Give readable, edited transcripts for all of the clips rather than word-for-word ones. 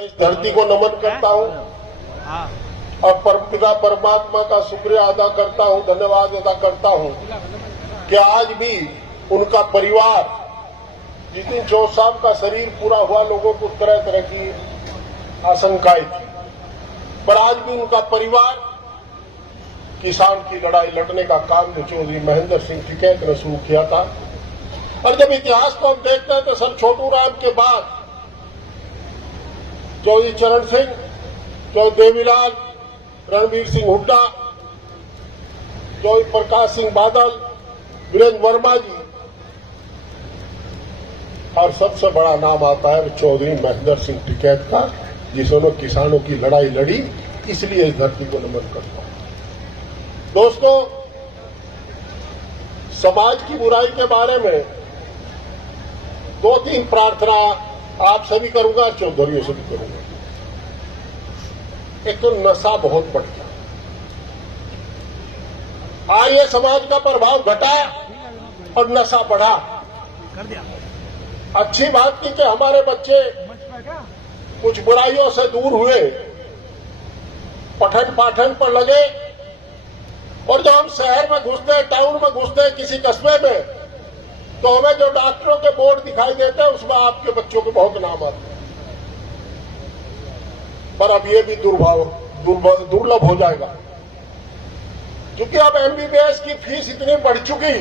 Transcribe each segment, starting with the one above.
मैं इस धरती को नमन करता हूं और परमपिता परमात्मा का शुक्रिया अदा करता हूं, धन्यवाद अदा करता हूं कि आज भी उनका परिवार, जिस दिन 4 का शरीर पूरा हुआ, लोगों को तरह तरह की आशंकाएं थी, पर आज भी उनका परिवार किसान की लड़ाई लड़ने का काम जो चौधरी महेंद्र सिंह टिकैत ने शुरू किया था। और जब इतिहास को हम देखते हैं तो सर छोटू राम के बाद चौधरी चरण सिंह, चौधरी देवीलाल, रणवीर सिंह हुड्डा, चौधरी प्रकाश सिंह बादल, वीरेंद्र वर्मा जी, और सबसे बड़ा नाम आता है चौधरी महेंद्र सिंह टिकैत का, जिन्होंने किसानों की लड़ाई लड़ी। इसलिए इस धरती को नमन करता हूं। दोस्तों, समाज की बुराई के बारे में 2-3 प्रार्थना आपसे भी करूंगा, चौधरियों से भी करूंगा। एक तो नशा बहुत बढ़ गया, आर्य समाज का प्रभाव घटा और नशा बढ़ा। अच्छी बात थी कि हमारे बच्चे कुछ बुराइयों से दूर हुए, पठन पाठन पर लगे, और जब हम शहर में घुसते हैं, टाउन में घुसते हैं, किसी कस्बे में, तो हमें जो डॉक्टरों के बोर्ड दिखाई देते हैं उसमें आपके बच्चों के बहुत नाम आते हैं। पर अब ये भी दुर्लभ हो जाएगा, क्योंकि अब एमबीबीएस की फीस इतनी बढ़ चुकी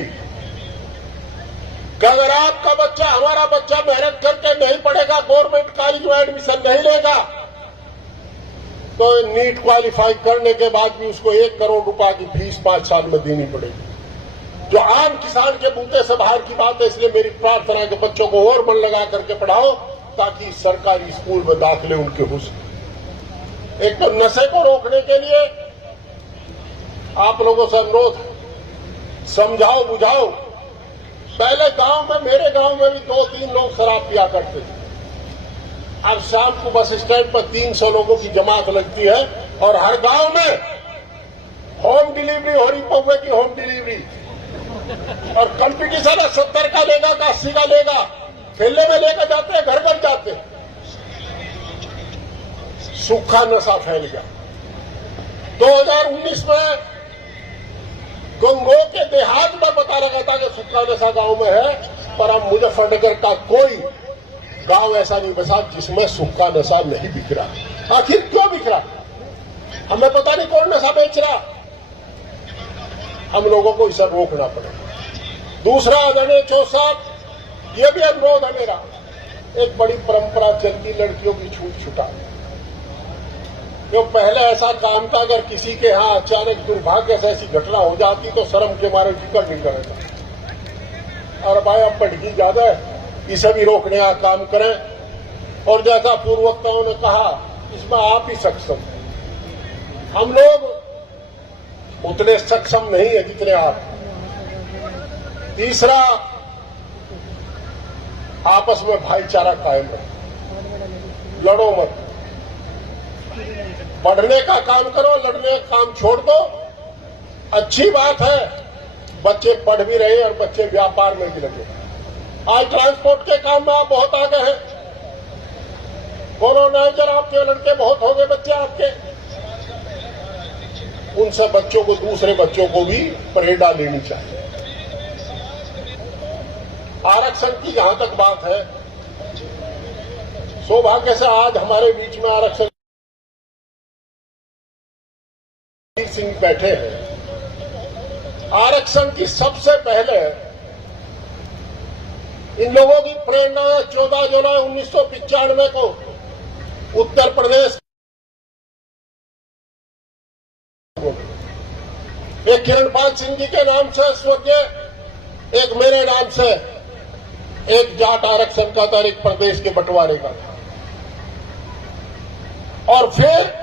कि अगर आपका बच्चा, हमारा बच्चा मेहनत करके नहीं पढ़ेगा, गवर्नमेंट कॉलेज में एडमिशन नहीं लेगा, तो नीट क्वालिफाई करने के बाद भी उसको 1 करोड़ रुपए की फीस 5 साल में देनी पड़ेगी, जो आम किसान के बूते से बाहर की बात है। इसलिए मेरी प्रार्थना है कि बच्चों को और मन लगा करके पढ़ाओ, ताकि सरकारी स्कूल में दाखिले उनके हो सके। एक तो नशे को रोकने के लिए आप लोगों से अनुरोध, समझाओ बुझाओ। पहले गांव में, मेरे गांव में भी 2-3 लोग शराब पिया करते थे। अब शाम को बस स्टैंड पर 300 लोगों की जमात लगती है, और हर गांव में होम डिलीवरी हो रही, पौवे की होम डिलीवरी, और कंपटीशन है, 70 का लेगा का 80 का लेगा, ठेले में लेकर जाते हैं, घर घर जाते हैं। सूखा नशा फैल गया। 2019 में गंगो के देहात में पता लगा था कि सूखा नशा गांव में है, पर अब मुजफ्फरनगर का कोई गांव ऐसा नहीं बचा जिसमें सूखा नशा नहीं बिक रहा। आखिर क्यों बिक रहा? हमें पता नहीं कौन नशा बेच रहा। हम लोगों को इसे रोकना पड़ेगा। दूसरा, आदरणीय चौधरी साहब, ये भी अनुरोध है मेरा, एक बड़ी परंपरा चलती लड़कियों की छूट छुटा। जो पहले ऐसा काम था, अगर किसी के यहां अचानक दुर्भाग्य से ऐसी घटना हो जाती तो शर्म के मारे जिक्र नहीं करेगा। और भाई अब पढ़ी ज्यादा है, इसे भी रोकने का काम करें। और जैसा पूर्व वक्ताओं ने कहा, इसमें आप ही सक्षम हैं। हम लोग उतने सक्षम नहीं है जितने आप। तीसरा, आपस में भाईचारा कायम रहे, लड़ो मत, पढ़ने का काम करो, लड़ने का काम छोड़ दो। अच्छी बात है, बच्चे पढ़ भी रहे और बच्चे व्यापार में भी लगे। आज ट्रांसपोर्ट के काम में आप बहुत आगे हैं। कॉलोनाइजर आपके लड़के बहुत हो गए, बच्चे आपके, उनसे बच्चों को, दूसरे बच्चों को भी प्रेरणा लेनी चाहिए। आरक्षण की जहां तक बात है, सौभाग्य से आज हमारे बीच में आरक्षण सिंह बैठे हैं। आरक्षण की सबसे पहले इन लोगों की प्रेरणा 14 जुलाई 1995 को उत्तर प्रदेश, एक किरणपाल सिंह जी के नाम से स्वर्गीय, एक मेरे नाम से, एक जाट आरक्षण का था, एक प्रदेश के बंटवारे का था। और फिर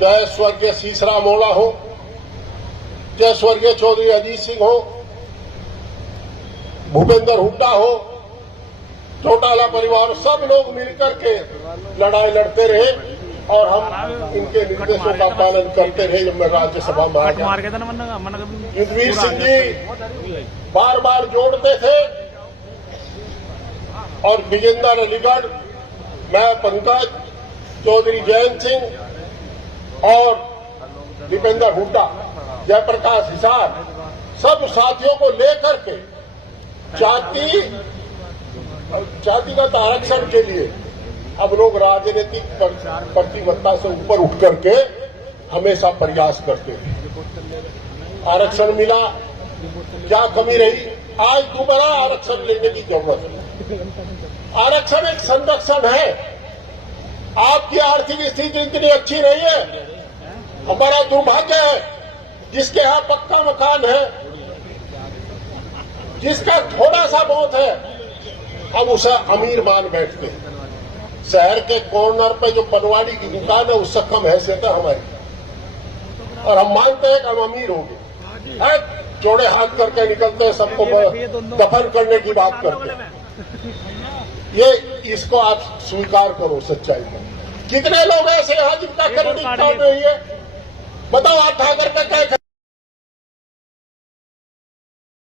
चाहे स्वर्गीय सीसरा मोला हो, चाहे स्वर्गीय चौधरी अजीत सिंह हो, भूपेंद्र हुड्डा हो, चौटाला परिवार, सब लोग मिलकर के लड़ाई लड़ते रहे, और हम इनके निर्देशों का पालन करते रहे। जब मैं राज्यसभा में आया, युद्धवीर सिंह जी बार बार जोड़ते थे, और विजेंद्र अलीगढ़ मैं पंकज चौधरी जयंत सिंह और दीपेंद्र हुड्डा, जयप्रकाश हिसार, सब साथियों को लेकर के जातिगत आरक्षण के लिए अब लोग राजनीतिक प्रतिबद्धता से ऊपर उठ करके हमेशा प्रयास करते हैं। आरक्षण मिला, क्या कमी रही? आज दोबारा आरक्षण लेने की जरूरत है। आरक्षण एक संरक्षण है। आपकी आर्थिक स्थिति इतनी अच्छी नहीं है, हमारा दुर्भाग्य है। जिसके यहां पक्का मकान है, जिसका थोड़ा सा बहुत है, हम उसे अमीर मान बैठते हैं। शहर के कॉर्नर पे जो पनवाड़ी की दुकान है, उससे कम हैसियत है हमारी, और हम मानते हैं कि हम अमीर होंगे। जोड़े हाथ करके निकलते हैं, सबको दफन करने की बात करते हैं। ये इसको आप स्वीकार करो सच्चाई को। कितने लोग ऐसे हैं जिनका क्रेडिट कार्ड नहीं है? बताओ, हाथ उठा करके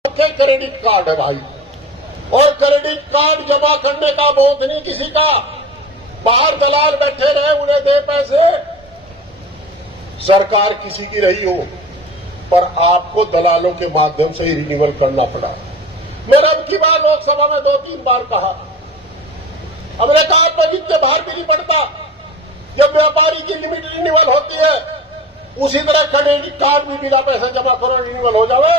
क्या क्रेडिट कार्ड है भाई? और क्रेडिट कार्ड जमा करने का बोध नहीं किसी का। बाहर दलाल बैठे रहे, उन्हें दे पैसे। सरकार किसी की रही हो, पर आपको दलालों के माध्यम से ही रिन्यूअल करना पड़ा। मैंने अब की बार लोकसभा में 2-3 बार कहा, हमने कहा आप पर जितने बाहर भी नहीं पड़ता। जब व्यापारी की लिमिट रिन्यूअल होती है, उसी तरह क्रेडिट कार्ड भी बिना पैसे जमा करो रिन्यूअल हो जावे,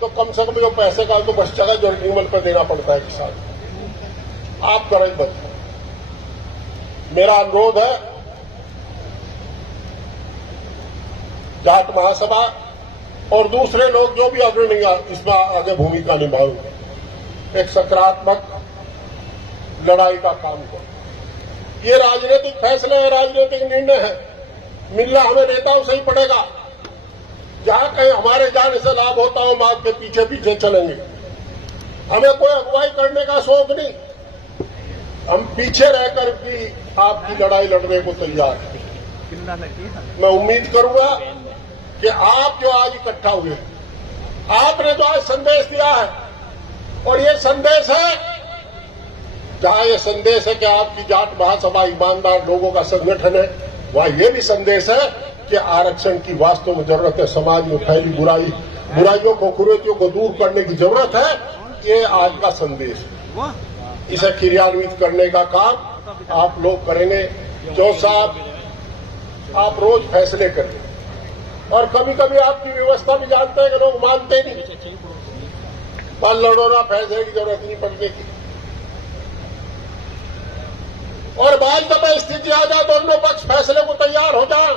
तो कम से कम जो पैसे का तो बच जाएगा जो रिन्यूअल पर देना पड़ता है किसान। आप करें बता। मेरा अनुरोध है, जाट महासभा और दूसरे लोग जो भी अग्रणी इसमें आगे भूमिका निभाएंगे, एक सकारात्मक लड़ाई का काम करो। ये राजनीतिक फैसले है, राजनीतिक निर्णय है। मिलना हमें नेताओं से ही पड़ेगा। जहां कहीं हमारे जाने से लाभ होता हो, हम आपके पीछे पीछे चलेंगे। हमें कोई अगुवाई करने का शौक नहीं, हम पीछे रहकर भी आपकी लड़ाई लड़ने को तैयार हैं। मैं उम्मीद करूंगा कि आप जो आज इकट्ठा हुए, आपने जो आज संदेश दिया है, और ये संदेश है, जहां ये संदेश है कि आपकी जाट महासभा ईमानदार लोगों का संगठन है, वहां ये भी संदेश है कि आरक्षण की वास्तव में जरूरत है। समाज में फैली बुराइयों को, कुरीतियों को दूर करने की जरूरत है। ये आज का संदेश है। इसे क्रियान्वित करने का काम आप लोग करेंगे। जो साहब, आप रोज फैसले करें, और कभी कभी आपकी व्यवस्था भी जानते हैं कि लोग मानते नहीं, पर लड़ोना फैसले की जरूरत नहीं पड़ने की। और बाद में स्थिति आ जाए, दोनों पक्ष फैसले को तैयार हो जाए,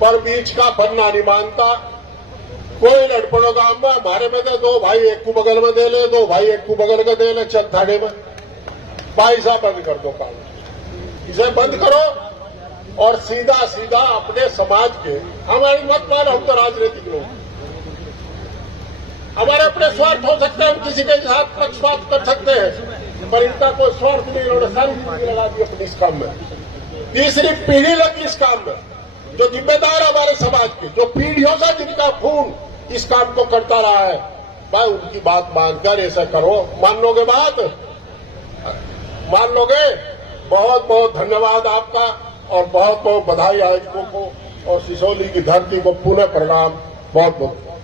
पर बीच का पन्ना नहीं मानता। कोई लड़पड़ों गांव में हमारे में दे, 2 भाई एक को बगल में दे ले, 2 भाई एक को बगल में दे ले, चल थाने में। भाई साहब बंद कर दो काम, इसे बंद करो और सीधा सीधा अपने समाज के, हमारी मत मानो, हम तो राजनीतिक लोग, हमारे अपने स्वार्थ हो सकते हैं, हम किसी के साथ पक्षपात कर सकते हैं, पर इनका कोई स्वार्थ नहीं। उन्होंने सारी जिंदगी लगा दी अपनी इस काम में, तीसरी पीढ़ी लगी इस काम में। जो जिम्मेदार हमारे समाज के, जो पीढ़ियों से जिनका खून इस काम को करता रहा है, भाई उनकी बात मानकर ऐसा करो। मान लोगे बात? मान लोगे? बहुत बहुत धन्यवाद आपका, और बहुत बहुत बधाई आयोजकों को, और सिसोली की धरती को पुनः प्रणाम। बहुत बहुत धन्यवाद।